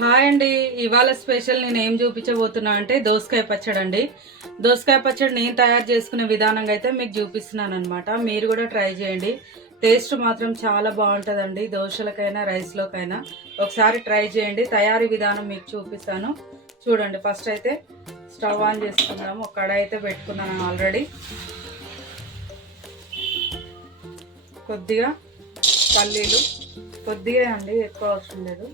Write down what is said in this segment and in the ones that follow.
Hi అండి. ఇవాళ special నేను ఏం చూపించబోతున్నా అంటే దోసకాయ పచ్చడి అండి. దోసకాయ పచ్చడి నేను తయారు చేసుకునే విధానంగా అయితే మీకు చూపిస్తున్నాను అనమాట. మీరు కూడా ట్రై చేయండి. టేస్ట్ మాత్రం చాలా బాగుంటుందండి. దోశలకైనా రైస్లోకైనా ఒకసారి ట్రై చేయండి. తయారీ విధానం మీకు చూపిస్తాను చూడండి. ఫస్ట్ అయితే స్టవ్ ఆన్ చేసుకుందాము. ఒక కడాయి అయితే పెట్టుకున్నాను ఆల్రెడీ. కొద్దిగా పల్లీలు, కొద్దిగా అండి, ఎక్కువ అవసరం లేదు.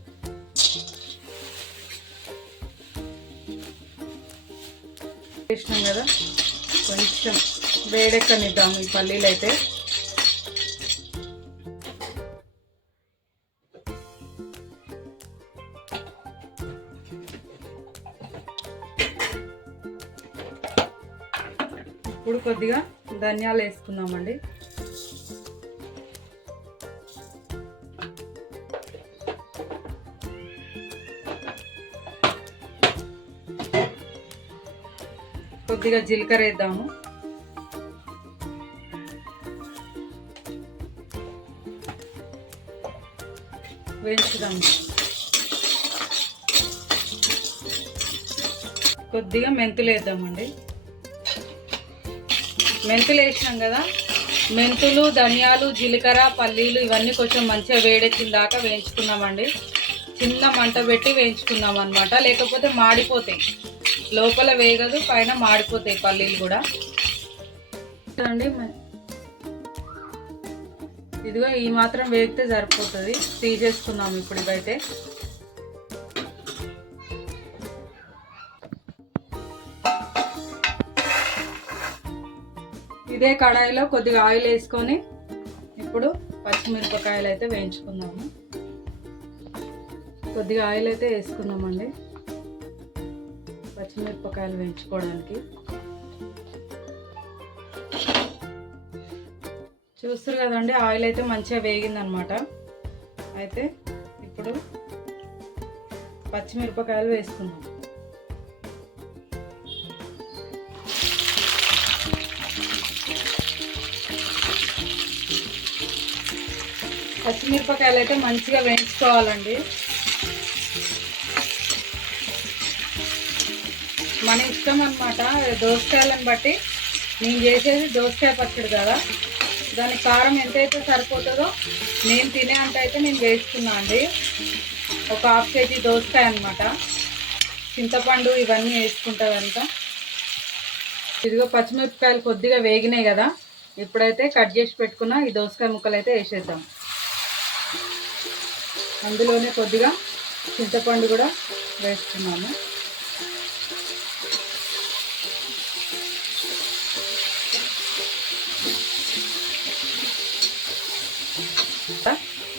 వేసినాం కదా, కొంచెం వేడెక్కనిద్దాము ఈ పల్లీలు అయితే. ఇప్పుడు కొద్దిగా ధనియాలు వేసుకుందామండి. కొద్దిగా జీలకర్ర వేద్దాము. వేయించుదాము. కొద్దిగా మెంతులు వేద్దామండి. మెంతులు వేసినాం కదా, మెంతులు, ధనియాలు, జీలకర్ర, పల్లీలు ఇవన్నీ కొంచెం మంచిగా వేడెక్కిన దాకా వేయించుకున్నామండి. చిన్న మంట పెట్టి వేయించుకున్నాం అన్నమాట, లేకపోతే మాడిపోతాయి. లోపల వేగదు, పైన మాడిపోతాయి పల్లీలు కూడా. అండి ఇదిగో ఈ మాత్రం వేగితే సరిపోతుంది. తీసేసుకున్నాం ఇప్పుడు ఇవైతే. ఇదే కడాయిలో కొద్దిగా ఆయిల్ వేసుకొని ఇప్పుడు పచ్చిమిరపకాయలు అయితే వేయించుకుందాము. కొద్దిగా ఆయిల్ అయితే వేసుకుందామండి పచ్చిమిరపకాయలు వేయించుకోవడానికి. చూస్తారు కదండి, ఆయిల్ అయితే మంచిగా వేగిందనమాట. అయితే ఇప్పుడు పచ్చిమిరపకాయలు వేసుకుందాం. పచ్చిమిరపకాయలు అయితే మంచిగా వేయించుకోవాలండి. మన ఇష్టం అన్నమాట. దోసకాయలను బట్టి నేను చేసేది దోసకాయ పచ్చడి కదా, దాని కారం ఎంతైతే సరిపోతుందో నేను తినే అంత అయితే నేను వేసుకున్నా అండి. ఒక ½ కేజీ దోసకాయ అనమాట. చింతపండు ఇవన్నీ వేసుకుంటుందంట. ఇదిగో పచ్చిమిరపకాయలు కొద్దిగా వేగినాయి కదా, ఇప్పుడైతే కట్ చేసి పెట్టుకున్న ఈ దోసకాయ ముక్కలు అయితే వేసేద్దాం. అందులోనే కొద్దిగా చింతపండు కూడా వేసుకున్నాము.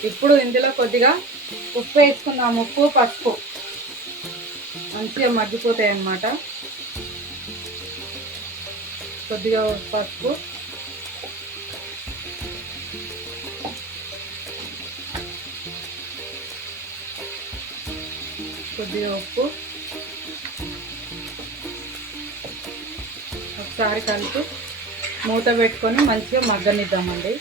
ఇప్పుడు ఇందులో కొద్దిగా ఉప్పు వేసుకుందాము. ఉప్పు, పసుపు మంచిగా మగ్గిపోతాయి అన్నమాట. కొద్దిగా పసుపు, కొద్దిగా ఉప్పు, ఒకసారి కలిపి మూత పెట్టుకొని మంచిగా మగ్గనిద్దామండి.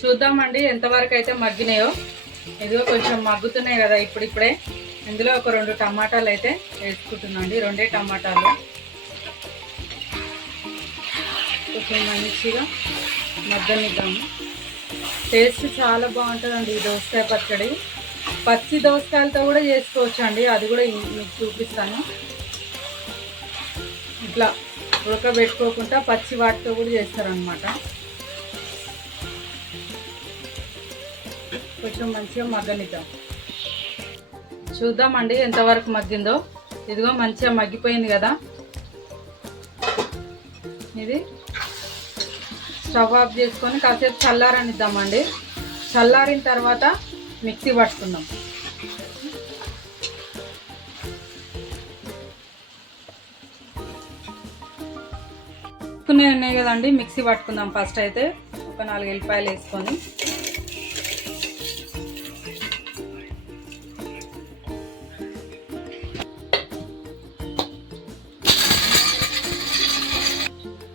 చూద్దామండి ఎంతవరకు అయితే మగ్గినాయో. ఇదిగో కొంచెం మగ్గుతున్నాయి కదా ఇప్పుడిప్పుడే. ఇందులో ఒక 2 టమాటాలు అయితే వేసుకుంటున్నాం అండి. 2 టమాటాలు కొంచెం మంచిగా మగ్గనిద్దాము. టేస్ట్ చాలా బాగుంటుందండి ఈ దోసకాయ పచ్చడి. పచ్చి దోసకాయలతో కూడా చేసుకోవచ్చు అండి, అది కూడా మీకు చూపిస్తాను. ఇట్లా ఉడకబెట్టుకోకుండా పచ్చి వాటితో కూడా చేస్తారనమాట. కొంచెం మంచిగా మగ్గనిద్దాం. చూద్దామండి ఎంతవరకు మగ్గిందో. ఇదిగో మంచిగా మగ్గిపోయింది కదా. ఇది స్టవ్ ఆఫ్ చేసుకొని కాసేపు చల్లారనిద్దామండి. చల్లారిన తర్వాత మిక్సీ పట్టుకుందాం. ఉన్నాయి కదండి, మిక్సీ పట్టుకుందాం. ఫస్ట్ అయితే ఒక 4 ఎల్లిపాయలు వేసుకొని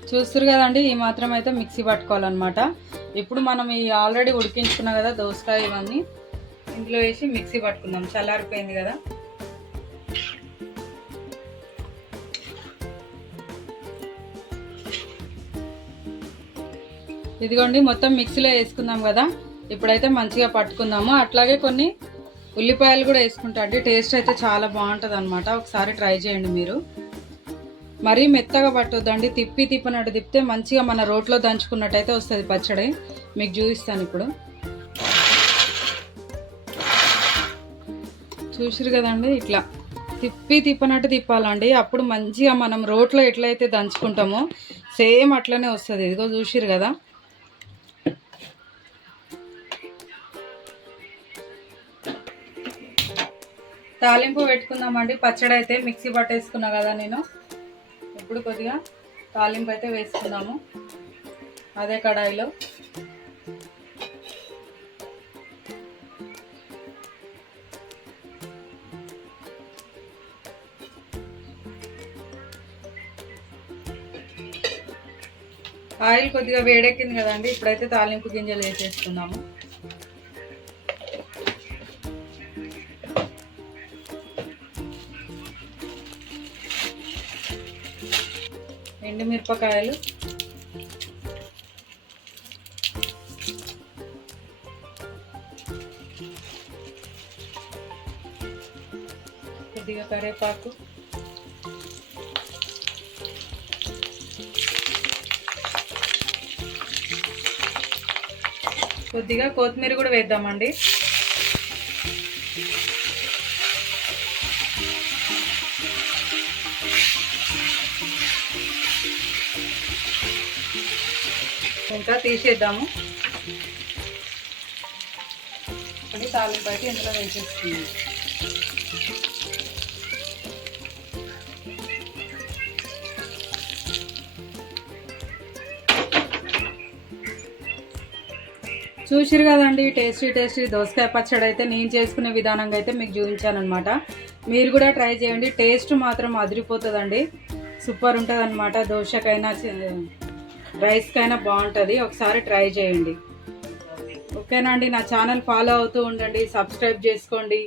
చూస్తారు కదండి, ఈ మాత్రం అయితే మిక్సీ పట్టుకోవాలన్నమాట. ఇప్పుడు మనం ఈ ఆల్రెడీ ఉడికించుకున్నాం కదా దోసకాయ, ఇవన్నీ ఇందులో వేసి మిక్సీ పట్టుకుందాం. చల్లారిపోయింది కదా. ఇదిగోండి మొత్తం మిక్సీలో వేసుకుందాం కదా. ఇప్పుడైతే మంచిగా పట్టుకుందాము. అట్లాగే కొన్ని ఉల్లిపాయలు కూడా వేసుకుంటా అండి. టేస్ట్ అయితే చాలా బాగుంటుంది అనమాట. ఒకసారి ట్రై చేయండి మీరు. మరీ మెత్తగా పట్టొద్దండి, తిప్పినట్టు తిప్పితే మంచిగా మన రోట్లో దంచుకున్నట్టయితే వస్తుంది పచ్చడి. మీకు చూపిస్తాను ఇప్పుడు. చూసిరు కదండి, ఇట్లా తిప్పినట్టు తిప్పాలండి. అప్పుడు మంచిగా మనం రోట్లో ఎట్లయితే దంచుకుంటామో సేమ్ అట్లనే వస్తుంది. ఇదిగో చూసిరు కదా. తాలింపు పెట్టుకుందామండి. పచ్చడి అయితే మిక్సీ పట్టేసుకున్నా కదా నేను. ఇప్పుడు కొద్దిగా తాలింపు అయితే వేసుకుందాము అదే కడాయిలో. ఆయిల్ కొద్దిగా వేడెక్కింది కదండి. ఇప్పుడైతే తాలింపు గింజలు వేసేసుకుందాము. ఎండుమిరపకాయలు, కొద్దిగా కరివేపాకు, కొద్దిగా కొత్తిమీర కూడా వేద్దామండి. ఇంకా తీసేద్దాము. అది తాలింపు అయితే ఇందులో వేసేస్తుంది. చూసిరు కదండి, టేస్టీ దోసకాయ పచ్చడి అయితే నేను చేసుకునే విధానంగా అయితే మీకు చూపించాను అనమాట. మీరు కూడా ట్రై చేయండి. టేస్ట్ మాత్రం అదిరిపోతుందండి. సూపర్ ఉంటుంది అనమాట. దోశకైనా రైస్కైనా బాగుంటుంది. ఒకసారి ట్రై చేయండి. ఓకేనా అండి. నా ఛానల్ ఫాలో అవుతూ ఉండండి, సబ్స్క్రైబ్ చేసుకోండి.